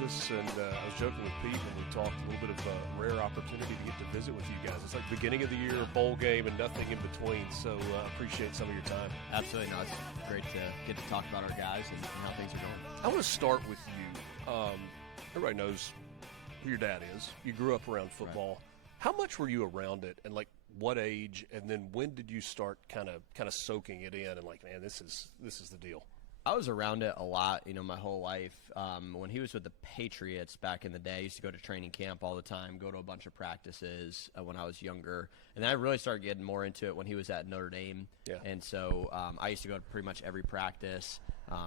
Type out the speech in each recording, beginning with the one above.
Kansas, and I was joking with Pete when we talked a little bit of a rare opportunity to get to visit with you guys. It's like beginning of the year, bowl game, and nothing in between, so appreciate some of your time. Absolutely. No, it's great to get to talk about our guys and how things are going. I want to start with you. Everybody knows who your dad is. You grew up around football. Right. How much were you around it, and like what age, and then when did you start kind of soaking it in and like, man, this is the deal? I was around it a lot, my whole life. When he was with the Patriots back in the day, I used to go to training camp all the time, go to a bunch of practices when I was younger. And then I really started getting more into it when he was at Notre Dame. Yeah. And so I used to go to pretty much every practice,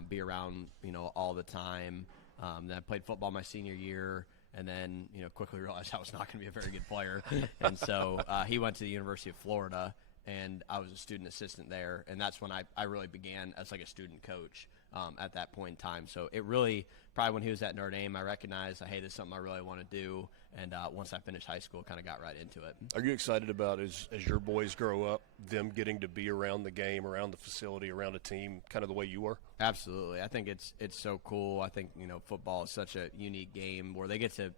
be around, all the time. Then I played football my senior year. And then, quickly realized I was not going to be a very good player. And so he went to the University of Florida, and I was a student assistant there. And that's when I really began as like a student coach at that point in time. So it really, probably when he was at Notre Dame, I recognized, hey, this is something I really want to do. And once I finished high school, kind of got right into it. Are you excited about, as your boys grow up, them getting to be around the game, around the facility, around a team, kind of the way you were? Absolutely. I think it's so cool. I think, football is such a unique game where they get to,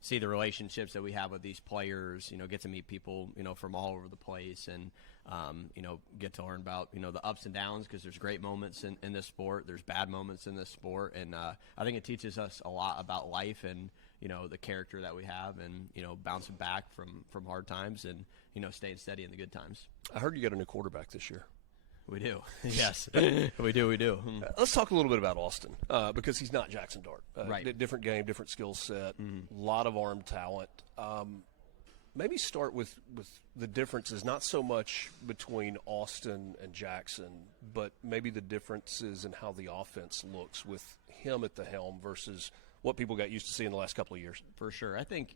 see the relationships that we have with these players, get to meet people, from all over the place and, get to learn about, the ups and downs because there's great moments in this sport. There's bad moments in this sport. And I think it teaches us a lot about life and, the character that we have and, bouncing back from hard times and, staying steady in the good times. I heard you got a new quarterback this year. We do. Yes, we do. Let's talk a little bit about Austin because he's not Jackson Dart. Right. Different game, different skill set, a lot of arm talent. Maybe start with the differences, not so much between Austin and Jackson, but maybe the differences in how the offense looks with him at the helm versus what people got used to seeing the last couple of years. For sure. I think,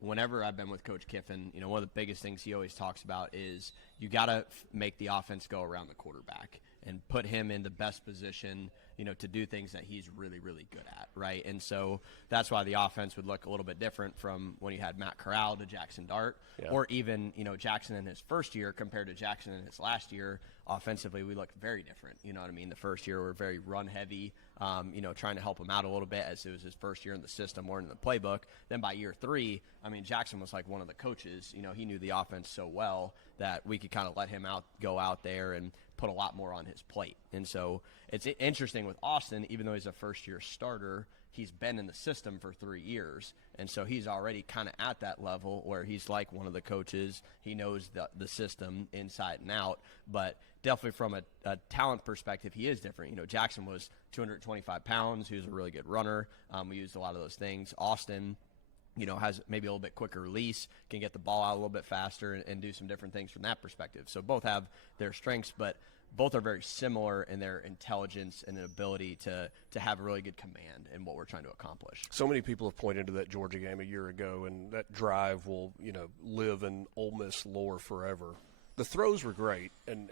whenever I've been with Coach Kiffin, one of the biggest things he always talks about is you got to make the offense go around the quarterback and put him in the best position, to do things that he's really, really good at, right? And so that's why the offense would look a little bit different from when you had Matt Corral to Jackson Dart, or even, Jackson in his first year compared to Jackson in his last year. Offensively, we looked very different. You know what I mean? The first year we were very run heavy, trying to help him out a little bit as it was his first year in the system, learning the playbook. Then by year 3, Jackson was like one of the coaches. He knew the offense so well that we could kind of let him go out there and put a lot more on his plate. And so it's interesting with Austin, even though he's a first-year starter, he's been in the system for 3 years. And so he's already kind of at that level where he's like one of the coaches. He knows the system inside and out. But definitely from a talent perspective, he is different. Jackson was 225 pounds. He was a really good runner. We used a lot of those things. Austin, has maybe a little bit quicker release, can get the ball out a little bit faster and do some different things from that perspective. So both have their strengths, but both are very similar in their intelligence and an ability to have a really good command in what we're trying to accomplish. So many people have pointed to that Georgia game a year ago, and that drive will, live in Ole Miss lore forever. The throws were great, and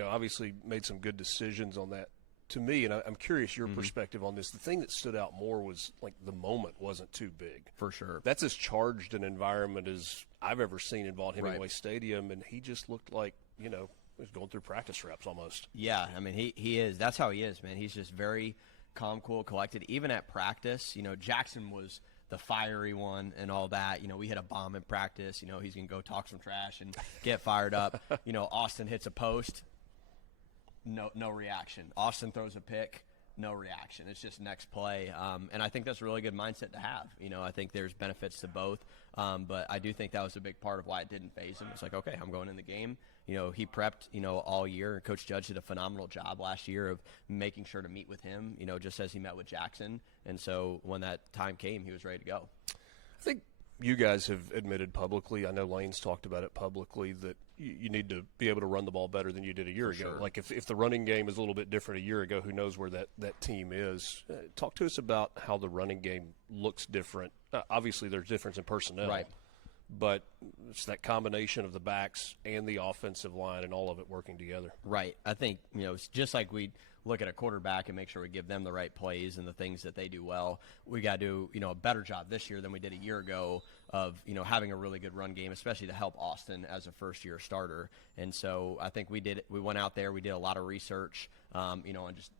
obviously made some good decisions on that. To me, and I'm curious your perspective on this, the thing that stood out more was like the moment wasn't too big. For sure. That's as charged an environment as I've ever seen in Vaught Hemingway Stadium, and he just looked like, he was going through practice reps almost. Yeah, he is. That's how he is, man. He's just very calm, cool, collected. Even at practice, Jackson was the fiery one and all that. We hit a bomb in practice. He's going to go talk some trash and get fired up. Austin hits a post. No reaction. Austin throws a pick, no reaction. It's just next play. And I think that's a really good mindset to have. I think there's benefits to both. But I do think that was a big part of why it didn't faze him. It's like, okay, I'm going in the game. He prepped, all year. Coach Judge did a phenomenal job last year of making sure to meet with him, just as he met with Jackson. And so when that time came, he was ready to go. I think you guys have admitted publicly, I know Lane's talked about it publicly, that you need to be able to run the ball better than you did a year ago. Sure. Like if the running game is a little bit different a year ago, who knows where that team is. Talk to us about how the running game looks different. Obviously there's difference in personnel. Right. But it's that combination of the backs and the offensive line and all of it working together. Right. I think, it's just like we look at a quarterback and make sure we give them the right plays and the things that they do well. We got to do, a better job this year than we did a year ago of, having a really good run game, especially to help Austin as a first-year starter. And so I think we went out there, we did a lot of research, and just,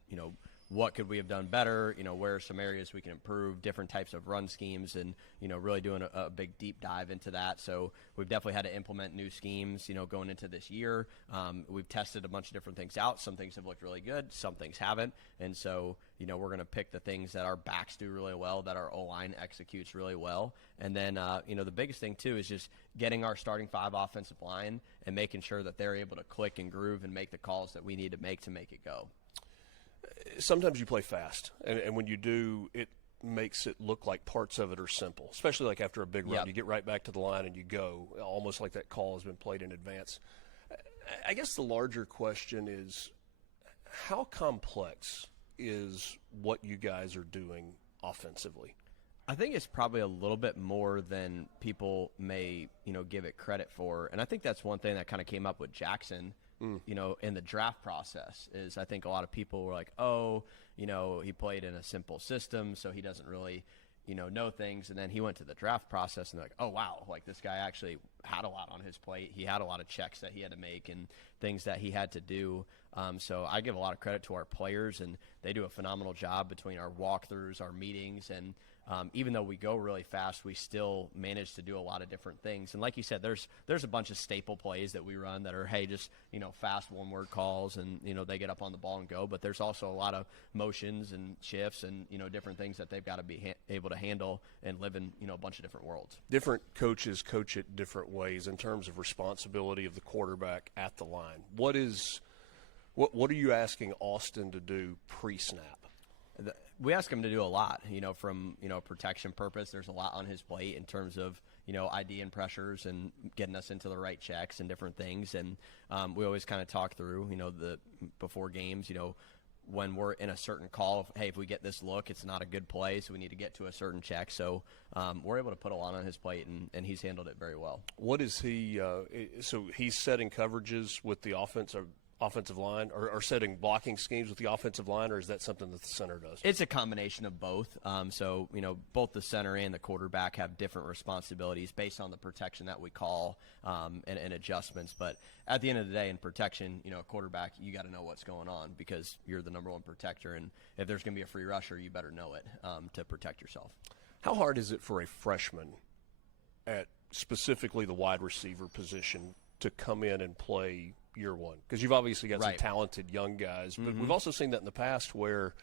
what could we have done better, where are some areas we can improve, different types of run schemes, and, really doing a big deep dive into that. So we've definitely had to implement new schemes, going into this year. We've tested a bunch of different things out. Some things have looked really good. Some things haven't. And so, we're going to pick the things that our backs do really well, that our O-line executes really well. And then, the biggest thing, too, is just getting our starting 5 offensive line and making sure that they're able to click and groove and make the calls that we need to make it go. Sometimes you play fast, and when you do, it makes it look like parts of it are simple, especially like after a big run. Yep. You get right back to the line and you go, almost like that call has been played in advance. I guess the larger question is, how complex is what you guys are doing offensively? I think it's probably a little bit more than people may, give it credit for. And I think that's one thing that kind of came up with Jackson, in the draft process, is I think a lot of people were like, oh, he played in a simple system, so he doesn't really, know things. And then he went to the draft process and they're like, oh, wow, like this guy actually had a lot on his plate. He had a lot of checks that he had to make and things that he had to do. So I give a lot of credit to our players, and they do a phenomenal job between our walkthroughs, our meetings, and even though we go really fast, we still manage to do a lot of different things. And like you said, there's a bunch of staple plays that we run that are, hey, just, fast one-word calls, and, they get up on the ball and go. But there's also a lot of motions and shifts and, different things that they've got to be able to handle and live in, a bunch of different worlds. Different coaches coach it different ways in terms of responsibility of the quarterback at the line. What are you asking Austin to do pre-snap? We ask him to do a lot, from, protection purpose. There's a lot on his plate in terms of, ID and pressures and getting us into the right checks and different things. And we always kind of talk through, before games, when we're in a certain call, hey, if we get this look, it's not a good play, so we need to get to a certain check. So we're able to put a lot on his plate, and he's handled it very well. What is he so he's setting coverages with the offensive line, or setting blocking schemes with the offensive line, or is that something that the center does? It's a combination of both. So, both the center and the quarterback have different responsibilities based on the protection that we call and adjustments. But at the end of the day, in protection, quarterback, you got to know what's going on because you're the number one protector. And if there's going to be a free rusher, you better know it to protect yourself. How hard is it for a freshman at specifically the wide receiver position to come in and play year one? Because you've obviously got some talented young guys, but we've also seen that in the past where,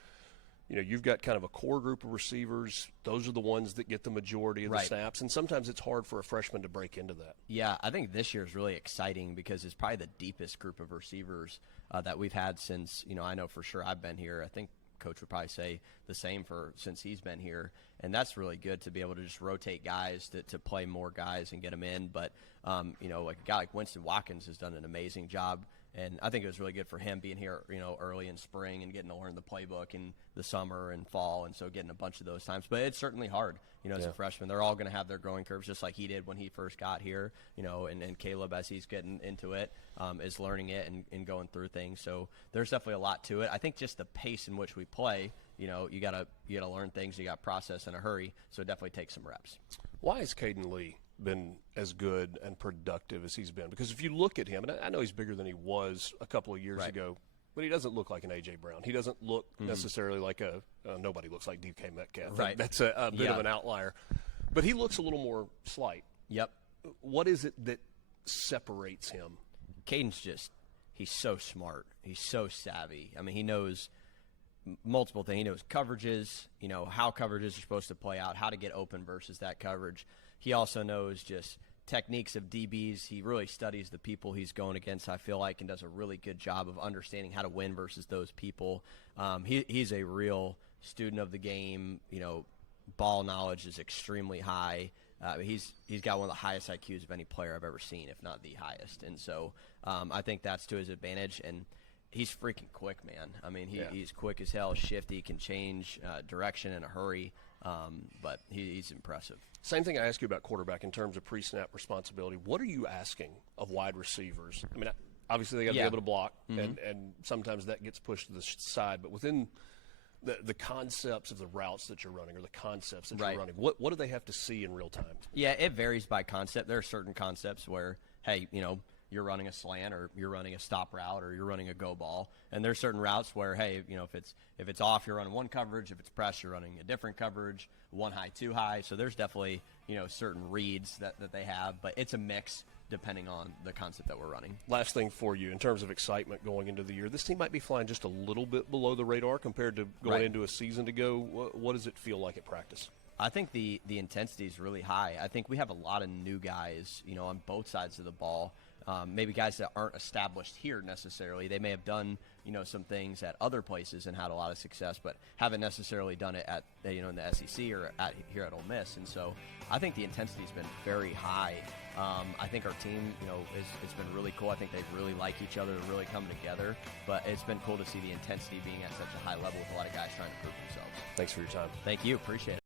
you've got kind of a core group of receivers. Those are the ones that get the majority of the snaps, and sometimes it's hard for a freshman to break into that. Yeah, I think this year is really exciting because it's probably the deepest group of receivers that we've had since, I know for sure I've been here. I think Coach would probably say the same since he's been here, and that's really good to be able to just rotate guys to play more guys and get them in. But like a guy like Winston Watkins has done an amazing job, and I think it was really good for him being here, early in spring and getting to learn the playbook in the summer and fall, and so getting a bunch of those times. But it's certainly hard, as a freshman. They're all going to have their growing curves just like he did when he first got here, and Caleb, as he's getting into it, is learning it and going through things. So there's definitely a lot to it. I think just the pace in which we play, you gotta learn things, you got to process in a hurry, so it definitely takes some reps. Why has Caden Lee been as good and productive as he's been? Because if you look at him, and I know he's bigger than he was a couple of years ago, but he doesn't look like an A.J. Brown. He doesn't look necessarily like nobody looks like DK Metcalf. Right. That's a bit of an outlier. But he looks a little more slight. Yep. What is it that separates him? Caden's he's so smart. He's so savvy. I mean, he knows multiple things. He knows coverages, how coverages are supposed to play out, how to get open versus that coverage. He also knows just techniques of DBs. He really studies the people he's going against, I feel like, and does a really good job of understanding how to win versus those people. He's a real student of the game. Ball knowledge is extremely high. He's got one of the highest IQs of any player I've ever seen, if not the highest. And so I think that's to his advantage. And he's freaking quick, man. I mean, he's quick as hell, shifty, can change direction in a hurry. But he's impressive. Same thing I ask you about quarterback in terms of pre-snap responsibility. What are you asking of wide receivers? I mean, obviously they got to be able to block, and sometimes that gets pushed to the side. But within the concepts of the routes that you're running or the concepts that you're running, what do they have to see in real time? Yeah, it varies by concept. There are certain concepts where, hey, you're running a slant or you're running a stop route or you're running a go ball. And there's certain routes where, hey, if it's off, you're running one coverage. If it's press, you're running a different coverage, one high, two high. So there's definitely, certain reads that they have, but it's a mix depending on the concept that we're running. Last thing for you, in terms of excitement going into the year, this team might be flying just a little bit below the radar compared to going into a season ago. What does it feel like at practice? I think the intensity is really high. I think we have a lot of new guys, on both sides of the ball. Maybe guys that aren't established here necessarily. They may have done, some things at other places and had a lot of success, but haven't necessarily done it at, in the SEC or here at Ole Miss. And so I think the intensity has been very high. I think our team, it's been really cool. I think they really like each other, really come together. But it's been cool to see the intensity being at such a high level with a lot of guys trying to prove themselves. Thanks for your time. Thank you. Appreciate it.